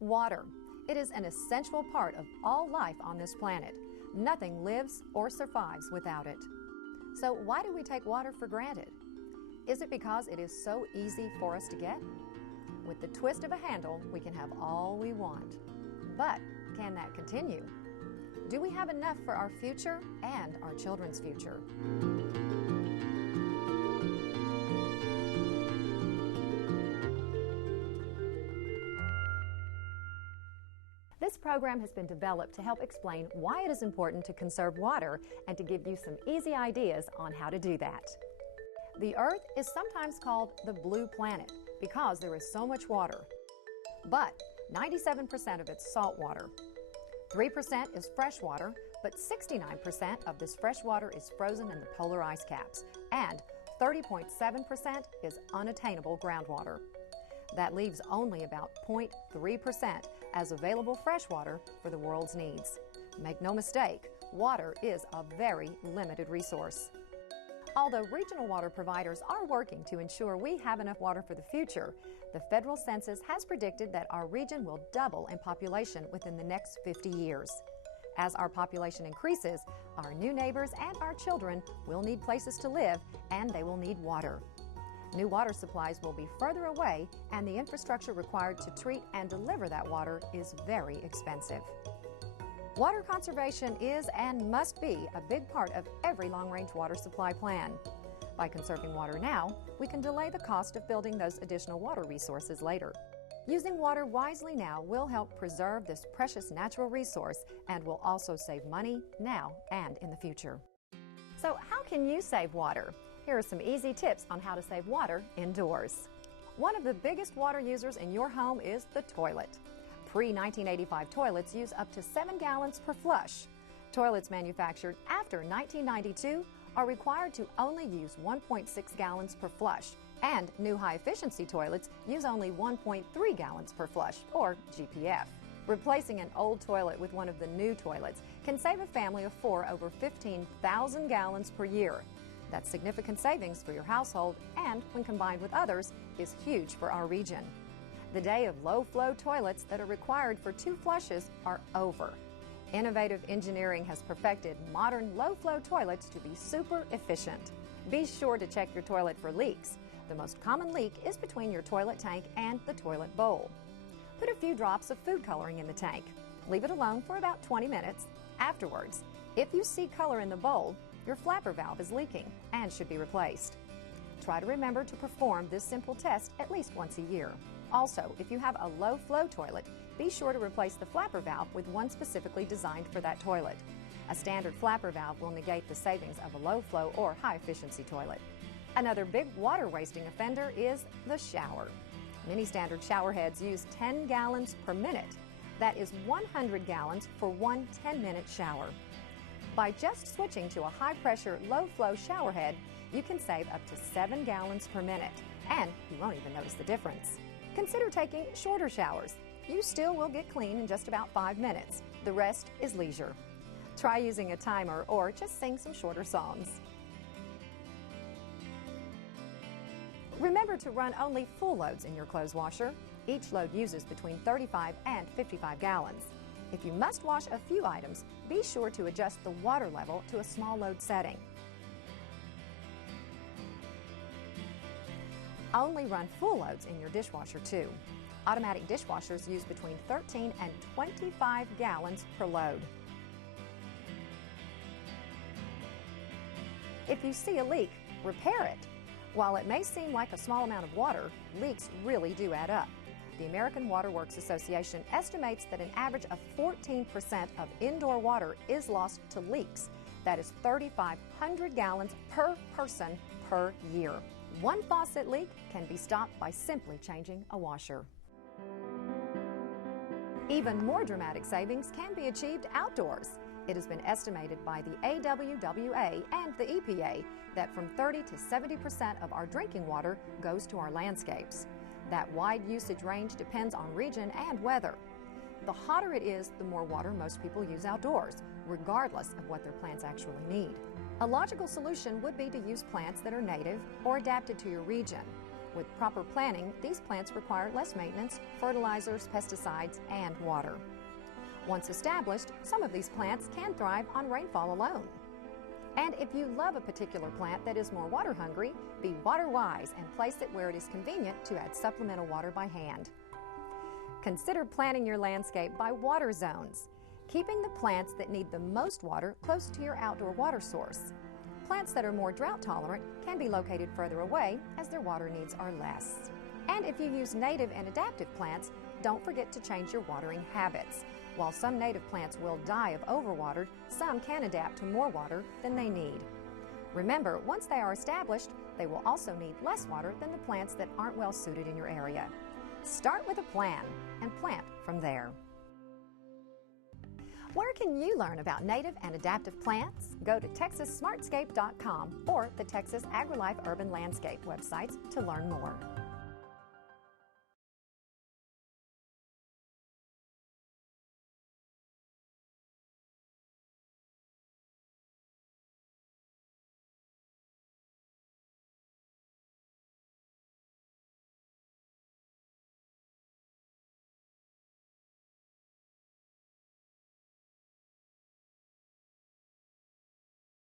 Water. It is an essential part of all life on this planet. Nothing lives or survives without it. So why do we take water for granted? Is it because it is so easy for us to get? With the twist of a handle, we can have all we want. But can that continue? Do we have enough for our future and our children's future? This program has been developed to help explain why it is important to conserve water and to give you some easy ideas on how to do that. The Earth is sometimes called the blue planet because there is so much water. But 97% of it's salt water. 3% is fresh water, but 69% of this fresh water is frozen in the polar ice caps, and 30.7% is unattainable groundwater. That leaves only about 0.3% as available fresh water for the world's needs. Make no mistake, water is a very limited resource. Although regional water providers are working to ensure we have enough water for the future, the federal census has predicted that our region will double in population within the next 50 years. As our population increases, our new neighbors and our children will need places to live, and they will need water. New water supplies will be further away, and the infrastructure required to treat and deliver that water is very expensive. Water conservation is and must be a big part of every long-range water supply plan. By conserving water now, we can delay the cost of building those additional water resources later. Using water wisely now will help preserve this precious natural resource and will also save money now and in the future. So how can you save water? Here are some easy tips on how to save water indoors. One of the biggest water users in your home is the toilet. Pre-1985 toilets use up to 7 gallons per flush. Toilets manufactured after 1992 are required to only use 1.6 gallons per flush, and new high-efficiency toilets use only 1.3 gallons per flush, or GPF. Replacing an old toilet with one of the new toilets can save a family of 4 over 15,000 gallons per year. That's significant savings for your household, and when combined with others, is huge for our region. The day of low-flow toilets that are required for 2 flushes are over. Innovative engineering has perfected modern low-flow toilets to be super efficient. Be sure to check your toilet for leaks. The most common leak is between your toilet tank and the toilet bowl. Put a few drops of food coloring in the tank. Leave it alone for about 20 minutes. Afterwards, if you see color in the bowl, your flapper valve is leaking and should be replaced. Try to remember to perform this simple test at least once a year. Also, if you have a low-flow toilet, be sure to replace the flapper valve with one specifically designed for that toilet. A standard flapper valve will negate the savings of a low-flow or high-efficiency toilet. Another big water-wasting offender is the shower. Many standard shower heads use 10 gallons per minute. That is 100 gallons for one 10-minute shower. By just switching to a high-pressure, low-flow shower head, you can save up to 7 gallons per minute, and you won't even notice the difference. Consider taking shorter showers. You still will get clean in just about 5 minutes. The rest is leisure. Try using a timer or just sing some shorter songs. Remember to run only full loads in your clothes washer. Each load uses between 35 and 55 gallons. If you must wash a few items, be sure to adjust the water level to a small load setting. Only run full loads in your dishwasher too. Automatic dishwashers use between 13 and 25 gallons per load. If you see a leak, repair it. While it may seem like a small amount of water, leaks really do add up. The American Water Works Association estimates that an average of 14% of indoor water is lost to leaks. That is 3,500 gallons per person per year. One faucet leak can be stopped by simply changing a washer. Even more dramatic savings can be achieved outdoors. It has been estimated by the AWWA and the EPA that from 30 to 70% of our drinking water goes to our landscapes. That wide usage range depends on region and weather. The hotter it is, the more water most people use outdoors, regardless of what their plants actually need. A logical solution would be to use plants that are native or adapted to your region. With proper planting, these plants require less maintenance, fertilizers, pesticides, and water. Once established, some of these plants can thrive on rainfall alone. And if you love a particular plant that is more water hungry, be water wise and place it where it is convenient to add supplemental water by hand. Consider planning your landscape by water zones, keeping the plants that need the most water close to your outdoor water source. Plants that are more drought tolerant can be located further away as their water needs are less. And if you use native and adaptive plants, don't forget to change your watering habits. While some native plants will die of overwatered, some can adapt to more water than they need. Remember, once they are established, they will also need less water than the plants that aren't well suited in your area. Start with a plan and plant from there. Where can you learn about native and adaptive plants? Go to TexasSmartscape.com or the Texas AgriLife Urban Landscape websites to learn more.